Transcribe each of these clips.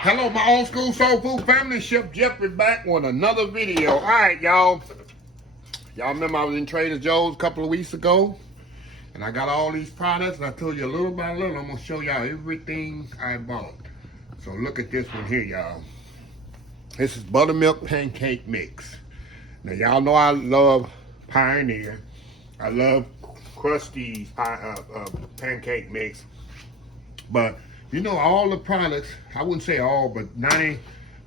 Hello, my old school soul food family. Chef Jeff is back with another video. All right, y'all. Y'all remember I was in Trader Joe's a couple of weeks ago, and I got all these products, and I told you a little by little, I'm gonna show y'all everything I bought. So look at this one here, y'all. This is buttermilk pancake mix. Now y'all know I love Pioneer. I love Krusteaz pancake mix, but you know, all the products, I wouldn't say all, but 95%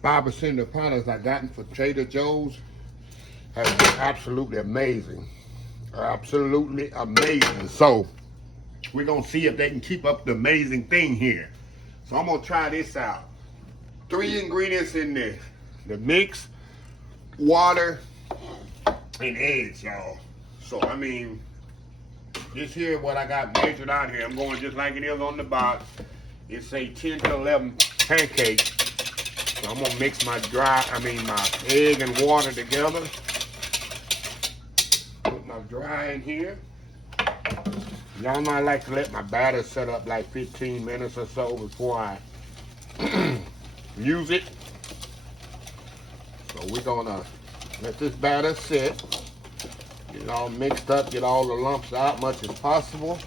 of the products I gotten for Trader Joe's have been absolutely amazing. Absolutely amazing. So, we're going to see if they can keep up the amazing thing here. So, I'm going to try this out. 3 ingredients in this. The mix, water, and eggs, y'all. So, I mean, this here what I got measured out here. I'm going just like it is on the box. It's say 10 to 11 pancakes. So I'm gonna mix my my egg and water together. Put my dry in here. Y'all know I like to let my batter set up like 15 minutes or so before I use it. So we're gonna let this batter sit. Get it all mixed up, get all the lumps out much as possible.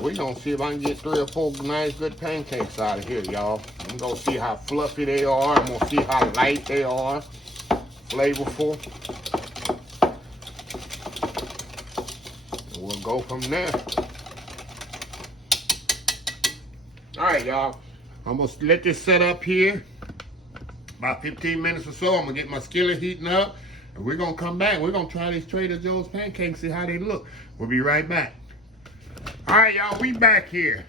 We're going to see if I can get 3 or 4 nice good pancakes out of here, y'all. I'm going to see how fluffy they are. I'm going to see how light they are. Flavorful. And we'll go from there. Alright, y'all. I'm going to let this set up here. About 15 minutes or so. I'm going to get my skillet heating up. And we're going to come back. We're going to try these Trader Joe's pancakes, see how they look. We'll be right back. All right, y'all, we back here.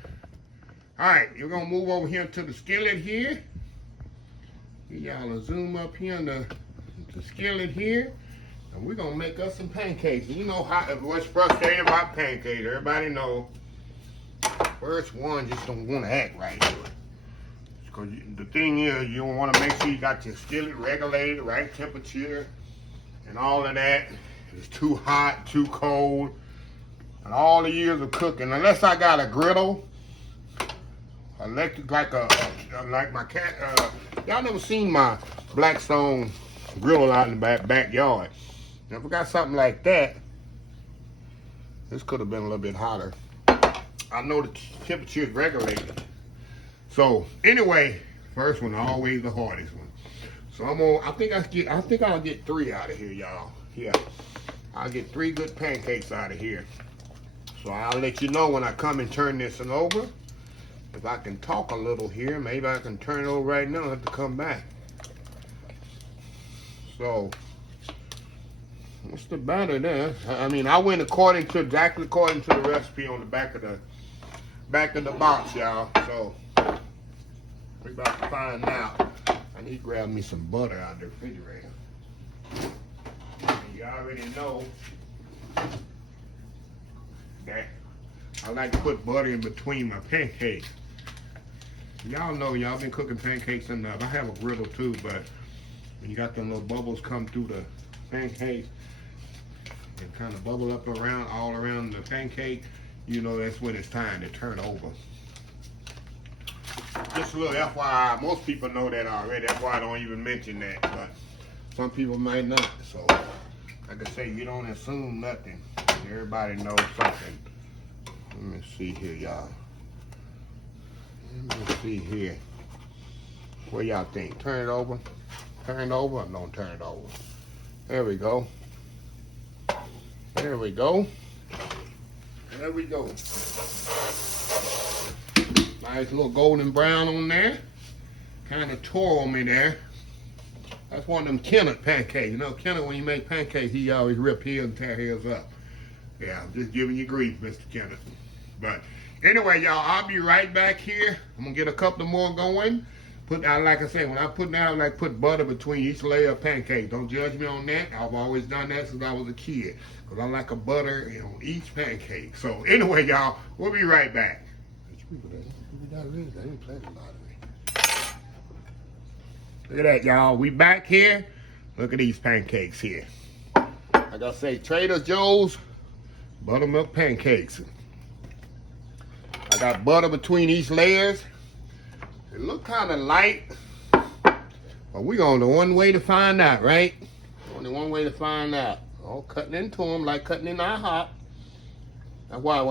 All right, you're gonna move over here to the skillet here. Y'all will zoom up here on the skillet here, and we're gonna make us some pancakes. You know what's frustrating about pancakes? Everybody know. First one just don't want to act right. Because the thing is, you want to make sure you got your skillet regulated, right temperature, and all of that. It's too hot, too cold. And all the years of cooking, unless I got a griddle, electric like my cat. Y'all never seen my Blackstone griddle out in the backyard. Now, if I got something like that, this could have been a little bit hotter. I know the temperature is regulated. So anyway, first one always the hardest one. So I think I'll get 3 out of here, y'all. Yeah, I'll get 3 good pancakes out of here. So I'll let you know when I come and turn this one over. If I can talk a little here, maybe I can turn it over right now. I have to come back. So, what's the batter there? I mean, I went exactly according to the recipe on the back of the box, y'all. So, we're about to find out. I need to grab me some butter out of the refrigerator. You already know that I like to put butter in between my pancakes. Y'all know y'all been cooking pancakes enough. I have a griddle too, but when you got them little bubbles come through the pancakes and kind of bubble up all around the pancake, you know that's when it's time to turn over. Just a little FYI, most people know that already. That's why I don't even mention that, but some people might not. So, like I say, you don't assume nothing. Everybody knows something. Let me see here, y'all. Let me see here. What y'all think? Turn it over? Turn it over or don't turn it over? There we go. There we go. There we go. Nice little golden brown on there. Kind of tore on me there. That's one of them Kenneth pancakes. You know, Kenneth, when he make pancakes, he always rip his and tear his up. Yeah, I'm just giving you grief, Mr. Kenneth. But anyway, y'all, I'll be right back here. I'm gonna get a couple more going. Like I said, when I put down, I like put butter between each layer of pancake. Don't judge me on that. I've always done that since I was a kid. Because I like a butter on each pancake. So anyway, y'all, we'll be right back. Look at that, y'all. We back here. Look at these pancakes here. Like I say, Trader Joe's buttermilk pancakes. I got butter between each layers. It look kind of light, but we on the one way to find out, right? Only one way to find out. Oh, cutting into them like cutting in IHOP. That's why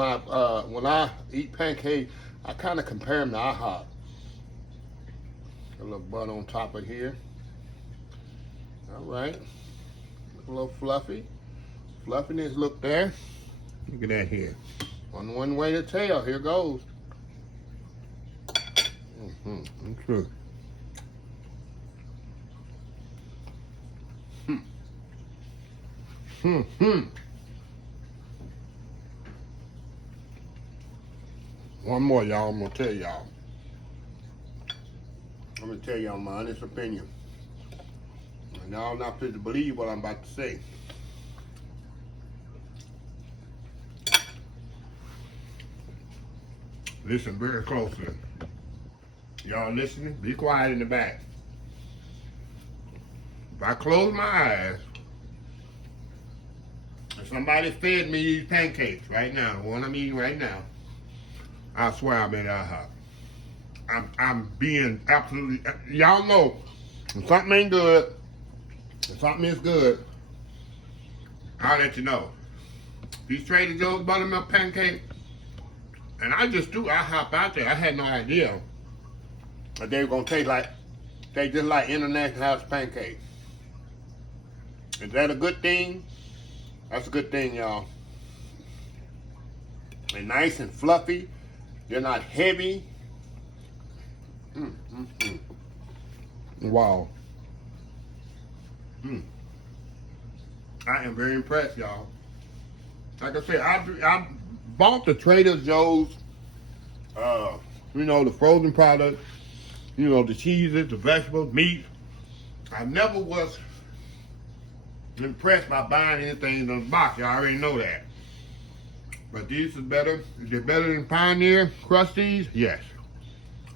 when I eat pancakes, I kind of compare them to IHOP. A little butter on top of here. All right. A little fluffy. Fluffiness look there. Look at that here. On one way to tell. Here goes. That's true. One more, y'all. I'm gonna tell y'all. I'm gonna tell y'all my honest opinion. And y'all not supposed to believe what I'm about to say. Listen very closely. Y'all listening? Be quiet in the back. If I close my eyes, if somebody fed me these pancakes right now, the one I'm eating right now, I swear I'm in IHOP. I'm being absolutely, y'all know, if something ain't good, if something is good, I'll let you know. These Trader Joe's buttermilk pancakes, and I just threw IHOP out there. I had no idea that they were gonna taste just like International House pancakes. Is that a good thing? That's a good thing, y'all. They're nice and fluffy. They're not heavy. Wow. I am very impressed, y'all. Like I said, I bought the Trader Joe's, the frozen products, the cheeses, the vegetables, meat. I never was impressed by buying anything in the box. Y'all already know that. But these is better. Is it better than Pioneer Krusteaz? Yes.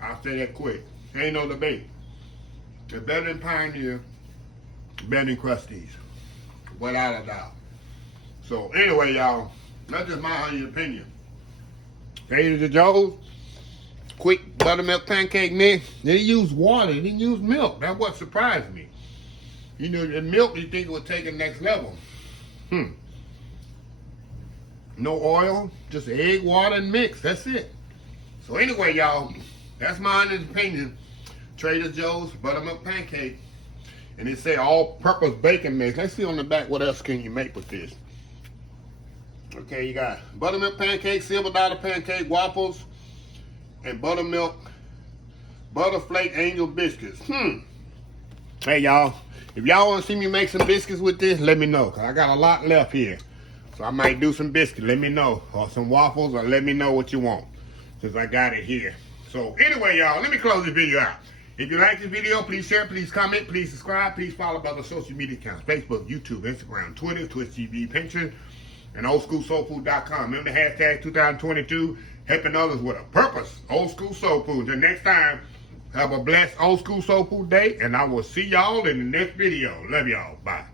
I'll say that quick. Ain't no debate. They're better than Pioneer, better than Krusteaz. Without a doubt. So anyway, y'all, that's just my honest opinion. Trader Joe's quick buttermilk pancake mix. They didn't use water. They didn't use milk. That's what surprised me. The milk, you think it would take it next level. No oil, just egg, water, and mix. That's it. So anyway, y'all, that's my honest opinion. Trader Joe's buttermilk pancake. And it say all-purpose bacon mix. Let's see on the back what else can you make with this. Okay, you got buttermilk pancake, silver dollar pancake, waffles, and buttermilk, butterflake angel biscuits. Hey, y'all, if y'all want to see me make some biscuits with this, let me know. Because I got a lot left here. So I might do some biscuits. Let me know. Or some waffles, or let me know what you want. Since I got it here. So anyway, y'all, let me close this video out. If you like this video, please share, please comment, please subscribe, please follow other social media accounts. Facebook, YouTube, Instagram, Twitter, Twitch TV, Pinterest, and oldschoolsoulfood.com. Remember the hashtag 2022, helping others with a purpose. Old School Soul Food. Until next time, have a blessed Old School Soul Food day, and I will see y'all in the next video. Love y'all. Bye.